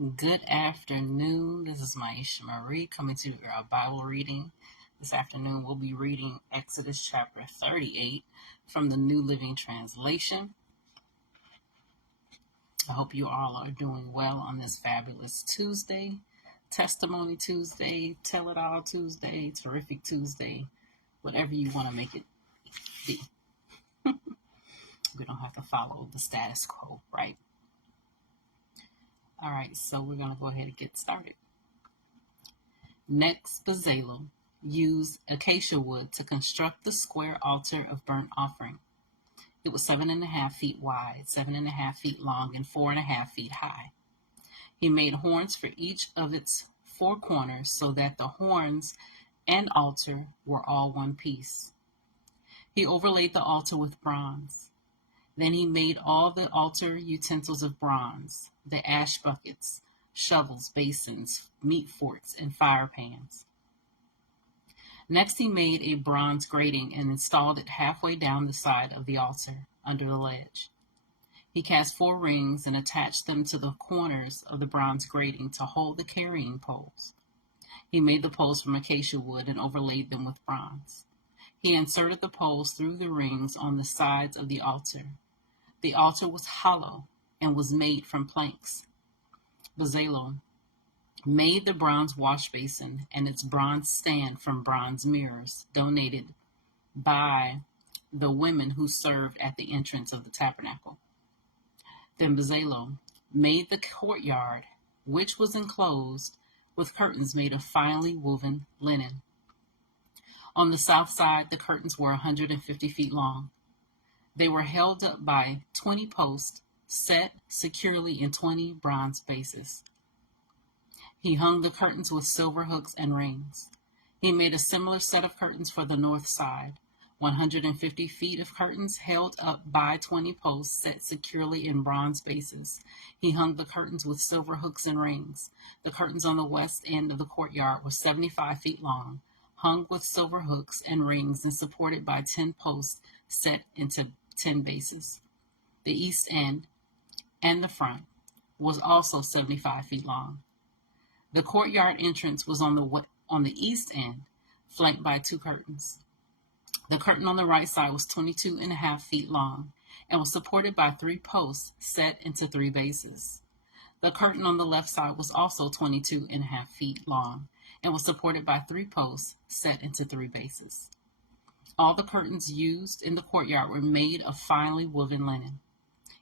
Good afternoon. This is Myesha Marie coming to our Bible reading. This afternoon we'll be reading Exodus chapter 38 from the New Living Translation. I hope you all are doing well on this fabulous Tuesday, Testimony Tuesday, Tell It All Tuesday, Terrific Tuesday, whatever you want to make it be. We don't have to follow the status quo, right? All right, so we're going to go ahead and get started. Next, Bezalel used acacia wood to construct the square altar of burnt offering. It was 7.5 feet wide, 7.5 feet long, and 4.5 feet high. He made horns for each of its four corners so that the horns and altar were all one piece. He overlaid the altar with bronze. Then he made all the altar utensils of bronze, the ash buckets, shovels, basins, meat forks, and fire pans. Next, he made a bronze grating and installed it halfway down the side of the altar, under the ledge. He cast 4 rings and attached them to the corners of the bronze grating to hold the carrying poles. He made the poles from acacia wood and overlaid them with bronze. He inserted the poles through the rings on the sides of the altar. The altar was hollow and was made from planks. Bezalel made the bronze wash basin and its bronze stand from bronze mirrors donated by the women who served at the entrance of the tabernacle. Then Bezalel made the courtyard, which was enclosed with curtains made of finely woven linen. On the south side, the curtains were 150 feet long. They were held up by 20 posts set securely in 20 bronze bases. He hung the curtains with silver hooks and rings. He made a similar set of curtains for the north side, 150 feet of curtains held up by 20 posts set securely in bronze bases. He hung the curtains with silver hooks and rings. The curtains on the west end of the courtyard were 75 feet long, hung with silver hooks and rings and supported by 10 posts set into 10 bases. The east end and the front was also 75 feet long. The courtyard entrance was on the east end, flanked by 2 curtains. The curtain on the right side was 22.5 feet long and was supported by 3 posts set into 3 bases. The curtain on the left side was also 22.5 feet long and was supported by 3 posts set into 3 bases. All the curtains used in the courtyard were made of finely woven linen.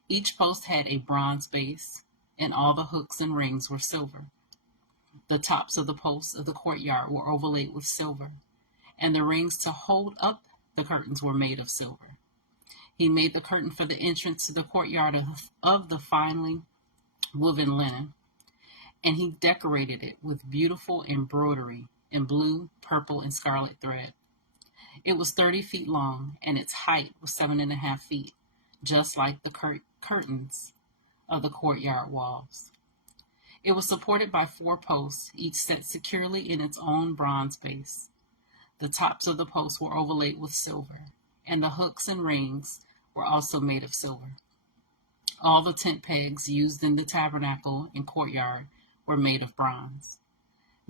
Each post had a bronze base, and all the hooks and rings were silver. The tops of the posts of the courtyard were overlaid with silver, and the rings to hold up the curtains were made of silver. He made the curtain for the entrance to the courtyard of the finely woven linen, and he decorated it with beautiful embroidery in blue, purple, and scarlet thread. It was 30 feet long, and its height was 7.5 feet, just like the curtains of the courtyard walls. It was supported by 4 posts, each set securely in its own bronze base. The tops of the posts were overlaid with silver, and the hooks and rings were also made of silver. All the tent pegs used in the tabernacle and courtyard were made of bronze.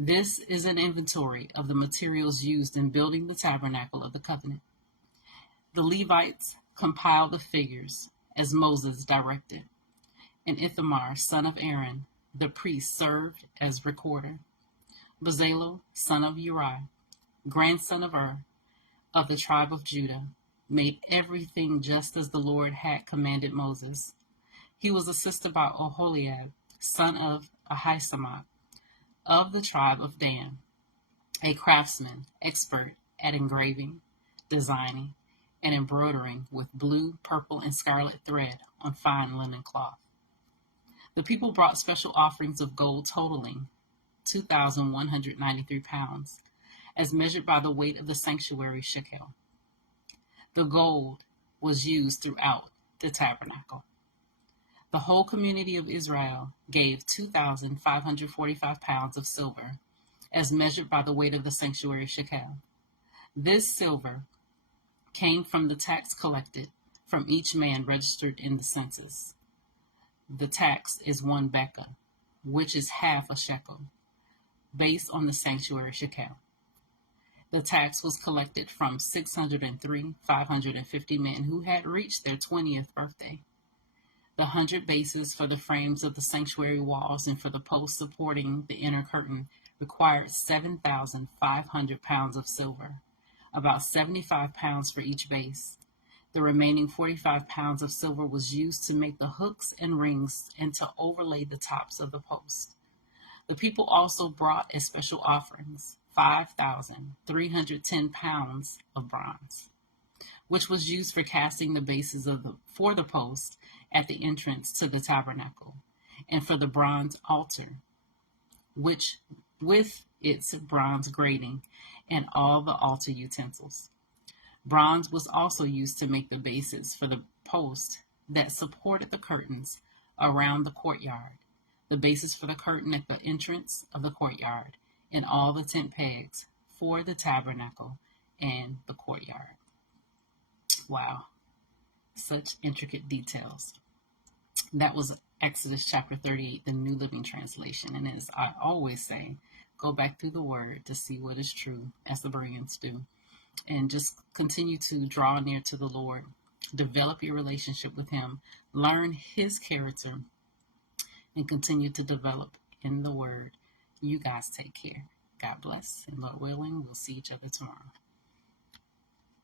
This is an inventory of the materials used in building the tabernacle of the covenant. The Levites compiled the figures as Moses directed, and Ithamar, son of Aaron, the priest, served as recorder. Bezalel, son of Uri, grandson of of the tribe of Judah, made everything just as the Lord had commanded Moses. He was assisted by Oholiab, son of Ahisamach, of the tribe of Dan, a craftsman expert at engraving, designing, and embroidering with blue, purple, and scarlet thread on fine linen cloth. The people brought special offerings of gold totaling 2,193 pounds, as measured by the weight of the sanctuary shekel. The gold was used throughout the tabernacle. The whole community of Israel gave 2,545 pounds of silver, as measured by the weight of the sanctuary shekel. This silver came from the tax collected from each man registered in the census. The tax is 1 beka, which is half a shekel, based on the sanctuary shekel. The tax was collected from 603,550 men who had reached their 20th birthday. The 100 bases for the frames of the sanctuary walls and for the posts supporting the inner curtain required 7,500 pounds of silver, about 75 pounds for each base. The remaining 45 pounds of silver was used to make the hooks and rings and to overlay the tops of the posts. The people also brought as special offerings 5,310 pounds of bronze, which was used for casting the bases for the post at the entrance to the tabernacle, and for the bronze altar, which with its bronze grating and all the altar utensils. Bronze was also used to make the bases for the post that supported the curtains around the courtyard, the bases for the curtain at the entrance of the courtyard, and all the tent pegs for the tabernacle and the courtyard. Wow, such intricate details. That was Exodus chapter 38, the New Living Translation. And as I always say, go back through the word to see what is true, as the Bereans do. And just continue to draw near to the Lord. Develop your relationship with Him. Learn His character. And continue to develop in the word. You guys take care. God bless. And Lord willing, we'll see each other tomorrow.